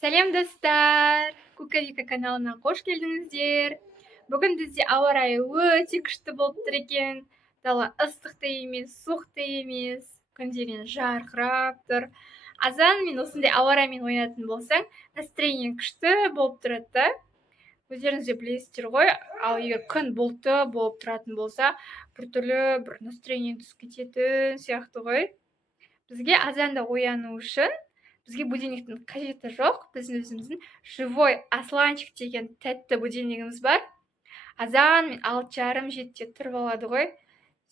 Сәлем достар! Кукавика каналына қош келдіңіздер. Бүгін бізде ауа райы өте күшті болып тұр екен. Дала ыстық та емес, суық та емес. Күн деген жарқырап тұр. Азан мен осындай ауа раймен ойнайтын болсаң, настроение күшті болып тұрады да. Өздеріңіз де білесіздер ғой, ал егер күн бұлтты болып тұратын болса, біртүрлі бір настроение түсіп кететін сияқты ғой. Бізге азанда ояну үшін бізге будильниктің қажеті жоқ. Біздің өзіміздің живой асланчик деген тәтті будильнигіміз бар. Азан мен 6:30-7-де тұрып алады ғой.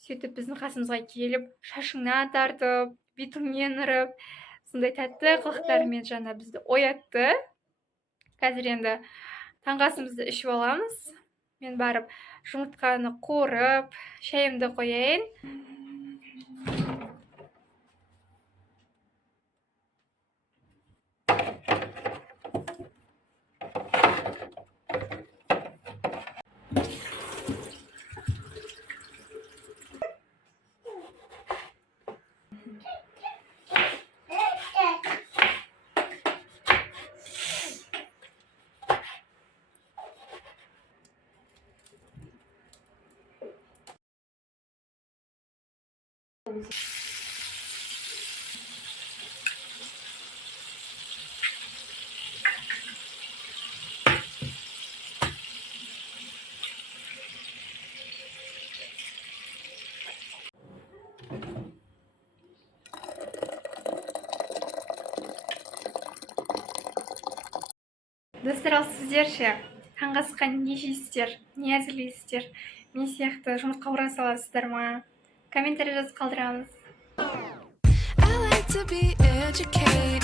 Сөйтіп біздің қасымызға келіп, шашыңнан тартып, бетіңнен ұрып, сондай тәтті қылықтарымен жаңа бізді оятты. Қазір енді таңғы асымызды ішіп аламыз. Мен барып жұмыртқаны қуырып, шайымды қояйын. Достар, ал сіздер ше, таңғы асқа не жейсіздер, не әзірлейсіздер? Мен сияқты жұмыртқа қуыра саласыздар ма? Комментарий жазып қалдырамыз. I like to be educated,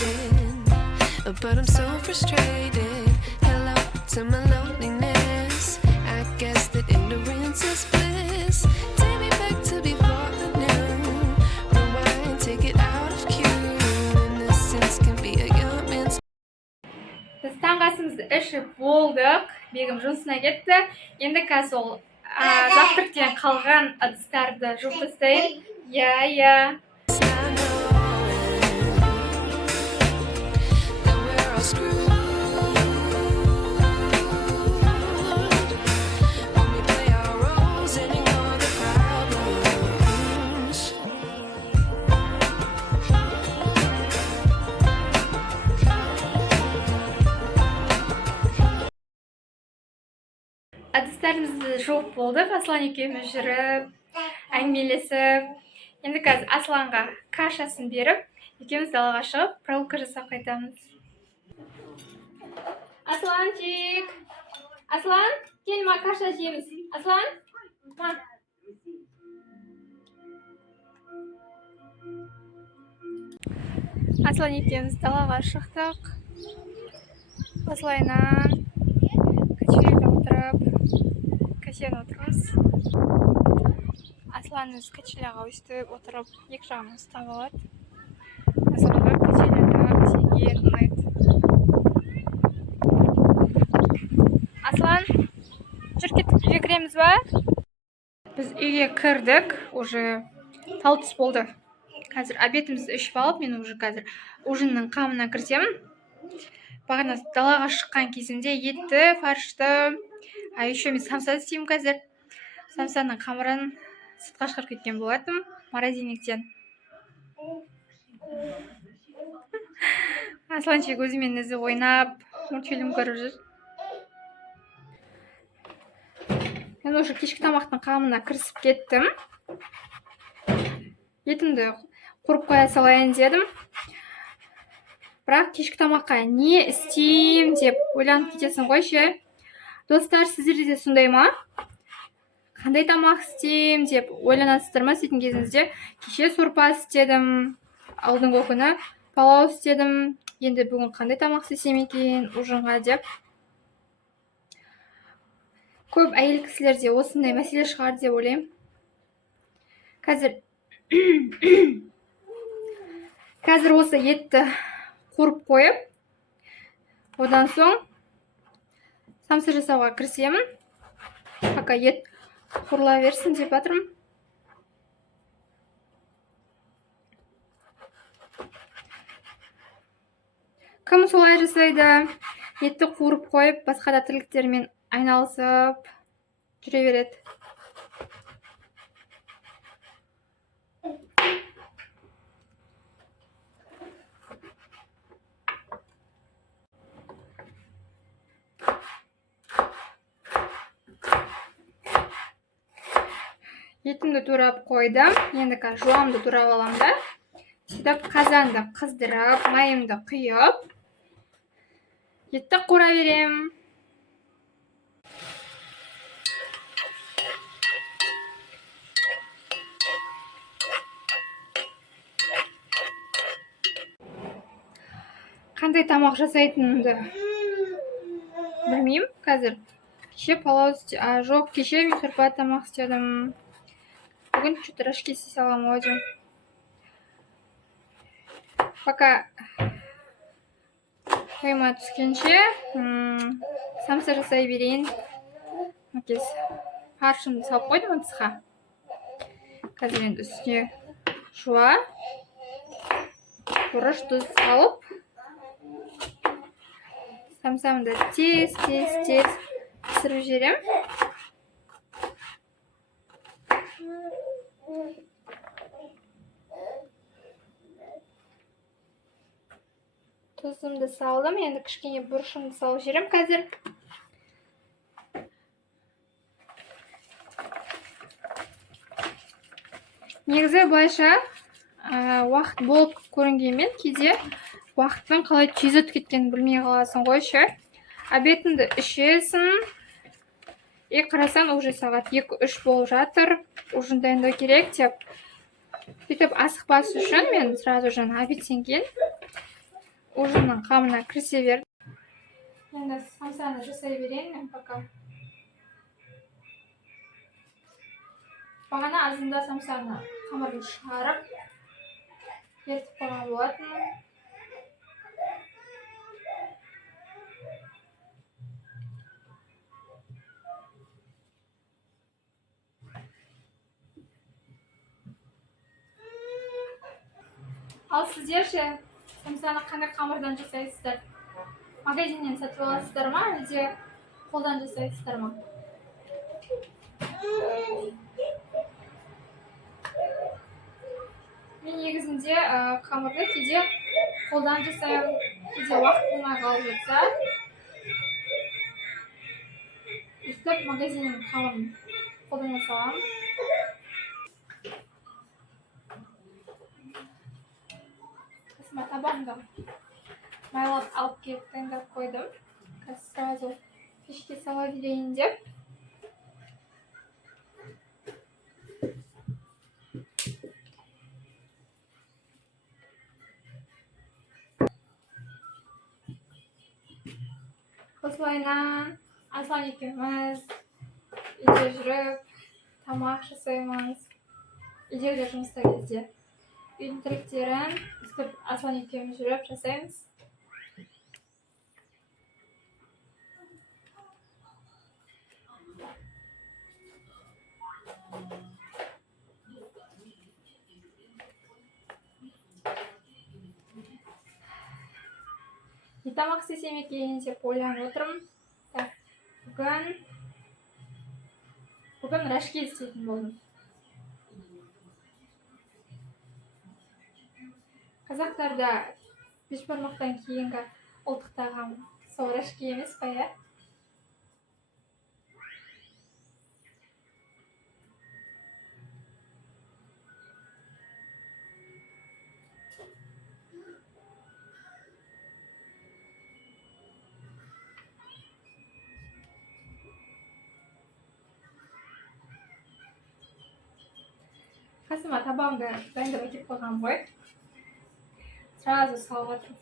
but I'm so frustrated. Hello to my loneliness. I guess that ignorance is bliss. Take me back to before the new. Rewind, take it out of cue. Innocence can be a young man's. Біз таңғы асымызды ішіп болдық. Бегім жұмысына кетті. Енді қазір ол завтрактен қалған ыдыстарды жуып тастайын. Я. Ыдыстарымызды жуып болдық. Аслан екеуміз жүріп, әңгімелесіп. Енді қазір Асланға кашасын беріп, екеуміз далаға шығып, прогулка жасап қайтамыз. Асланчик! Аслан, кел, ма каша жейміз. Аслан? Аслан екеуміз далаға шықтық. Осылайынан качеледе отырып, качелен отырмыз. Аслан өз качелеға өстіп отырып, екі жағынан ұстап алады. Асланға качелеге ұнайды. Аслан, жүр кеттік, үйге кіреміз ба? Біз үйге кірдік, уже тал түс болды. Қазір обедімізді ішіп алып, мен уже қазір ужинның қамына кірісемін. Бағана далаға шыққан кезімде етті, фаршты, еще мен самса істеймін қазір. Самсаның қамырын сыртқа шығарып кеткен болатым морозильниктен. Асланчик өзімен өзі ойнап, мультфильм көріп жүр. Мен уже кешкі тамақтың қамына кірісіп кеттім. Етімді қуырып қоя салайын дедім. Бірақ кешкі тамаққа не істеймін деп ойланып кетесің ғой ше. Достар, сіздерде де сондай ма? Қандай тамақ істеймін деп ойланасыздар ма? Сөйткен кезіңізде кеше сорпа істедім, алдыңғы күні палау істедім. Енді бүгін қандай тамақ істесем екен ужинға деп. Көп әйел кісілерде осындай мәселе шығар деп ойлаймын. Қазір осы етті қуырып қойып, одан соң самса жасауға кірісемін. Пока ет қуырыла берсін деп жатырмын. Кім солай жасайды? Етті қуырып қойып, басқа да тірліктермен айналысып жүре береді. Етімді турап қойдым. Енді жуамды турап алам да. Сөйтіп қазанды қыздырып, майымды құйып, етті қуыра берем. Қандай тамақ жасайтынымды білмеймін қазір. Кеше палау жоқ, кеше мен сорпа тамақ істедім. Бүгін что-то рожки істей саламын ау деймін. Пока қойма түскенше самса жасай берейін. Фаршымды салып қойдым ыдысқа. Қазір енді үстіне жуа, бұрыш, тұз салып, самсамды тез пісіріп жіберем. Тұзымды салдым, енді кішкене бұрышымды салып жіберем қазір. Негізі былайша уақыт болып көрінгенмен кейде уақыттың қалай тез өтіп кеткенін білмей қаласың ғой ше. Обедіңді ішесің, қарасаң уже сағат 2-3 болып жатыр, ужин дайындау керек деп. Сөйтіп асықпас үшін мен сразу обедтен кейін ужиннің қамына кірісе бердім. Енді самсаны жасай берейін мен пока. Бағана азында самсаны қамырын шығарып ертіп қойған болатын. Ал сіздер ше, самсаны қандай қамырдан жасайсыздар? Магазиннен сатып аласыздар ма, әлде қолдан жасайсыздар ма? Мен негізінде қамырды кейде қолдан жасаймын, кейде уақыт болмай қалып жатса, үстіп магазиннен қамырын қолдан жасаламын. Табанды майлап алып келіп дайындап қойдым. Қазір сразу пешке сала берейін деп. Осылайынан Аслан екеуміз үйде жүріп тамақ жасаймыз. Үйде де жұмыста кезде үйдің тіректерін үстіп Аслан екеуміз жүріп жасаймыз. Не тамақ істесем екен деп ойланып отырмын. Бүгін рашки істейтін болдым. Қазақтарда бешбармақтан кейінгі ұлттық тағам сол рашки емес па, иә? Қасыма табағымды дайындап әкеп қойғам ғой. Сразу салып жатырмын.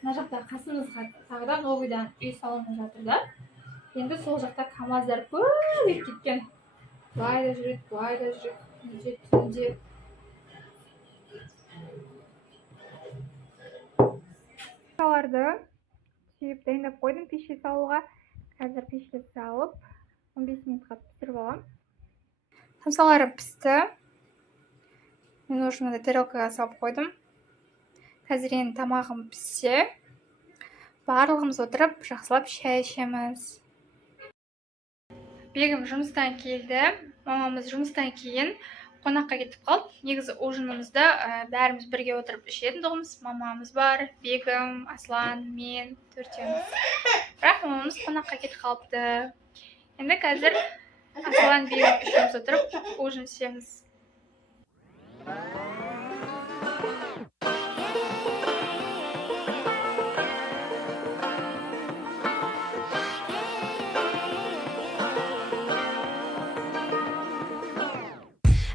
Мына жақта қасымызға тағы да новыйдан үй салынып жатыр да. Енді сол жақта КамАЗдар көп кеткен. Былай да жүреді, түнде. Саларды сүйіп дайындап қойдым пешке салуға. Қазір пешке салып 15 минутқа пісіріп алам. Самсалары пісті. Мен уже мынандай тарелкаға салып қойдым. Қазір енді тамағым піссе, барлығымыз отырып жақсылап шай ішеміз. Бегім жұмыстан келді. Мамамыз жұмыстан кейін қонаққа кетіп қалды. Негізі ужинымызды бәріміз бірге отырып ішетіндігіміз. Мамамыз бар, Бегім, Аслан, мен, төртеуміз. Бірақ мамамыз қонаққа кетіп қалыпты. Енді қазір Аслан, Бегім үшеуміз отырып ужин ішеміз.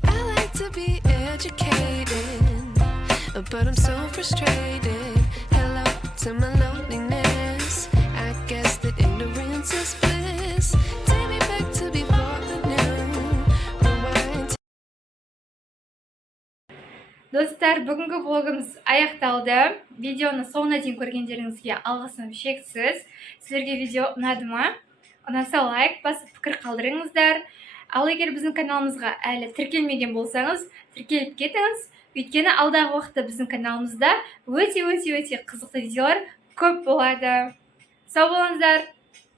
I like to be educated, but I'm so frustrated. Hello to my loneliness. I guess that ignorance is bliss. Take me back to before the new. Rewind. Достар, бүгінгі влогымыз аяқталды. Видеоны соңына дейін көргендеріңізге алғысым шексіз. Сіздерге видео ұнады ма? Ұнаса лайк басып пікір қалдырыңыздар. Ал егер біздің каналымызға әлі тіркелмеген болсаңыз, тіркеліп кетіңіз. Өйткені алдағы уақытта біздің каналымызда өте қызықты видеолар көп болады. Сау болыңыздар.